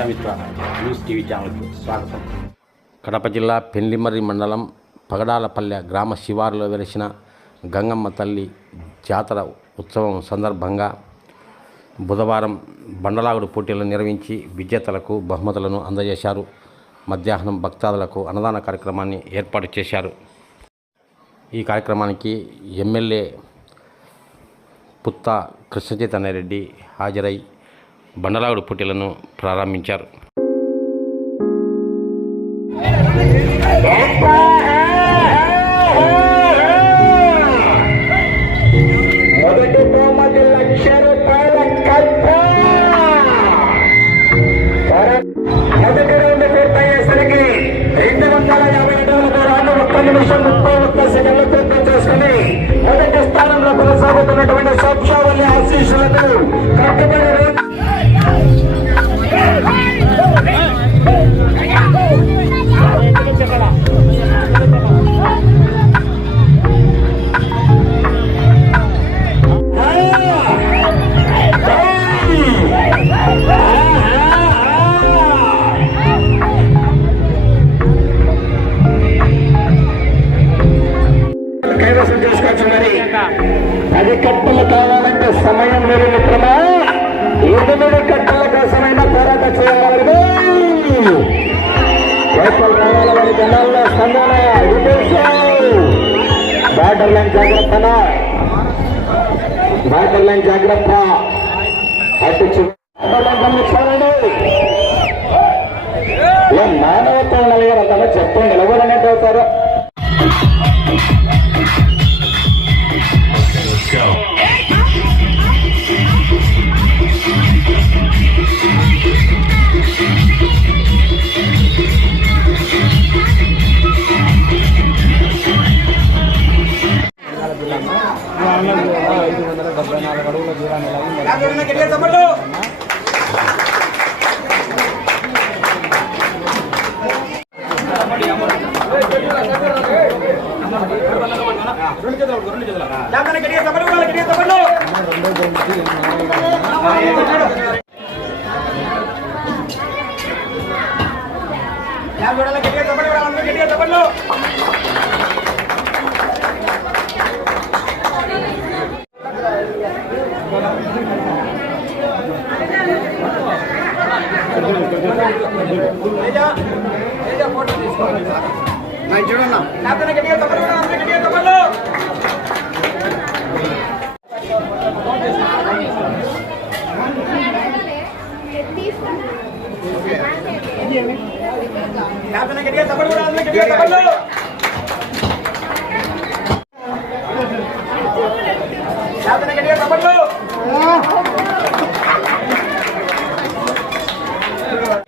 Prajamitra news TV ఛానల్కు స్వాగతం. కడప జిల్లా పెండ్లిమర్రి మండలం పగడాలపల్లె గ్రామ శివారులో వెలిసిన గంగమ్మ తల్లి జాతర ఉత్సవం సందర్భంగా బుధవారం బండలాగుడు పోటీలను నిర్వహించి విజేతలకు బహుమతులను అందజేశారు. మధ్యాహ్నం భక్తాదులకు అన్నదాన కార్యక్రమాన్ని ఏర్పాటు చేశారు. ఈ కార్యక్రమానికి ఎమ్మెల్యే పుత్త కృష్ణచైతన్యరెడ్డి హాజరై బండలాగుడు పోటీలను ప్రారంభించారు. మొదటి రౌండ్ పూర్తయ్యేసరికి 257 నిమిషం 31 సెకండ్లు పూర్తి చేసుకుని మొదటి స్థానంలో కొనసాగుతున్నటువంటి సబ్షావల్లి ఆశీస్సులతో కట్టుబడి కైవసం చేసుకోవచ్చు. మరి 10 కట్టలు కావాలంటే సమయం లేదు మిత్రమా. 8 కట్టల కోసమైనా పోరాటం చేయాలి. వారి జనాల్లో స్పందన బార్డర్ లైన్ జాగ్రత్త, బార్డర్ లైన్ జాగ్రత్త. అటు చూడండి, మానవత్వం నలుగురు అంతా చెప్పండి, నిలబడి అనేది అవుతారు. జిల్లాలో 574 అడుగుల దూరాన్ని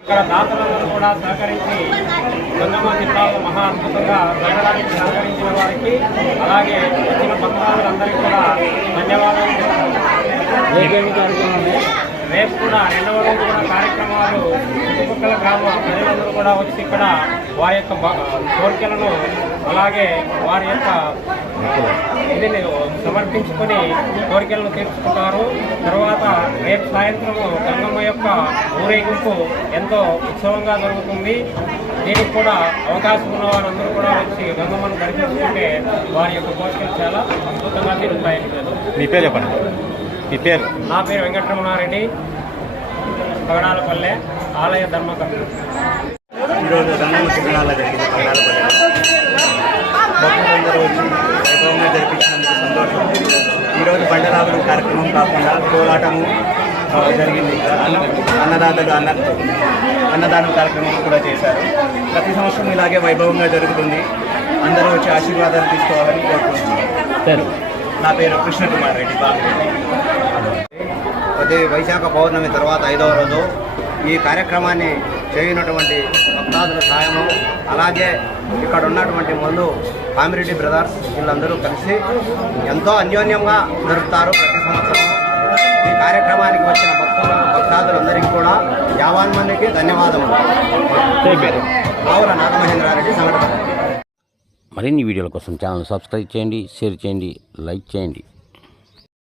ఇక్కడ దాతలందరూ కూడా సహకరించి గంగమ్మ జిల్లాలో మహా అద్భుతంగా జరగడానికి సహకరించిన వారికి, అలాగే వచ్చిన భక్తులందరికీ కూడా ధన్యవాదాలు. రేపు కూడా 2వ రోజు కూడా కార్యక్రమాలు చుట్టుపక్కల గ్రామ ప్రజలందరూ కూడా వచ్చి ఇక్కడ వారి యొక్క కోరికలను అలాగే వారి యొక్క ఇదిని సమర్పించుకొని కోరికలను తీర్చుకుంటారు. తర్వాత రేపు సాయంత్రము గంగమ్మ యొక్క ఊరేగింపు ఎంతో ఉత్సవంగా జరుగుతుంది. దీనికి కూడా అవకాశం ఉన్న వారందరూ కూడా వచ్చి గంగమ్మను దర్శించుకుంటే వారి యొక్క కోరికలు చాలా అద్భుతంగా తీరుతాయని. మీ పేరు చెప్పండి. మీ పేరు? నా పేరు వెంకటరమణారెడ్డి, పగడాలపల్లె ఆలయ ధర్మకర్త. ఈరోజు గంగమ్మ తిరునాళ్ళ జరిగింది పగడాలపల్లె. భక్తులందరూ వచ్చి వైభవంగా జరిపించినందుకు సంతోషం. ఈరోజు బండలాగుడు కార్యక్రమం కాకుండా కోలాటము జరిగింది. అన్నదాతలు అన్నదానం కార్యక్రమం కూడా చేశారు. ప్రతి సంవత్సరం ఇలాగే వైభవంగా జరుగుతుంది. అందరూ వచ్చి ఆశీర్వాదాలు తీసుకోవాలని కోరుకుంటున్నాను. నా పేరు కృష్ణకుమార్ రెడ్డి, బాగురెడ్డి. ప్రతి వైశాఖ పౌర్ణమి తర్వాత 5వ రోజు ఈ కార్యక్రమాన్ని చేయనటువంటి భక్తాదుల సాయము, అలాగే ఇక్కడ ఉన్నటువంటి ముందు కామిరెడ్డి బ్రదర్స్ వీళ్ళందరూ కలిసి ఎంతో అన్యోన్యంగా జరుపుతారు. ప్రతి సంవత్సరం ఈ కార్యక్రమానికి వచ్చిన భక్తాదులందరికీ కూడా 50 మందికి ధన్యవాదములు. ఆవుల నాగమహేంద్రారెడ్డి, సంఘటన. మరిన్ని వీడియోల కోసం ఛానల్ సబ్స్క్రైబ్ చేయండి, షేర్ చేయండి, లైక్ చేయండి.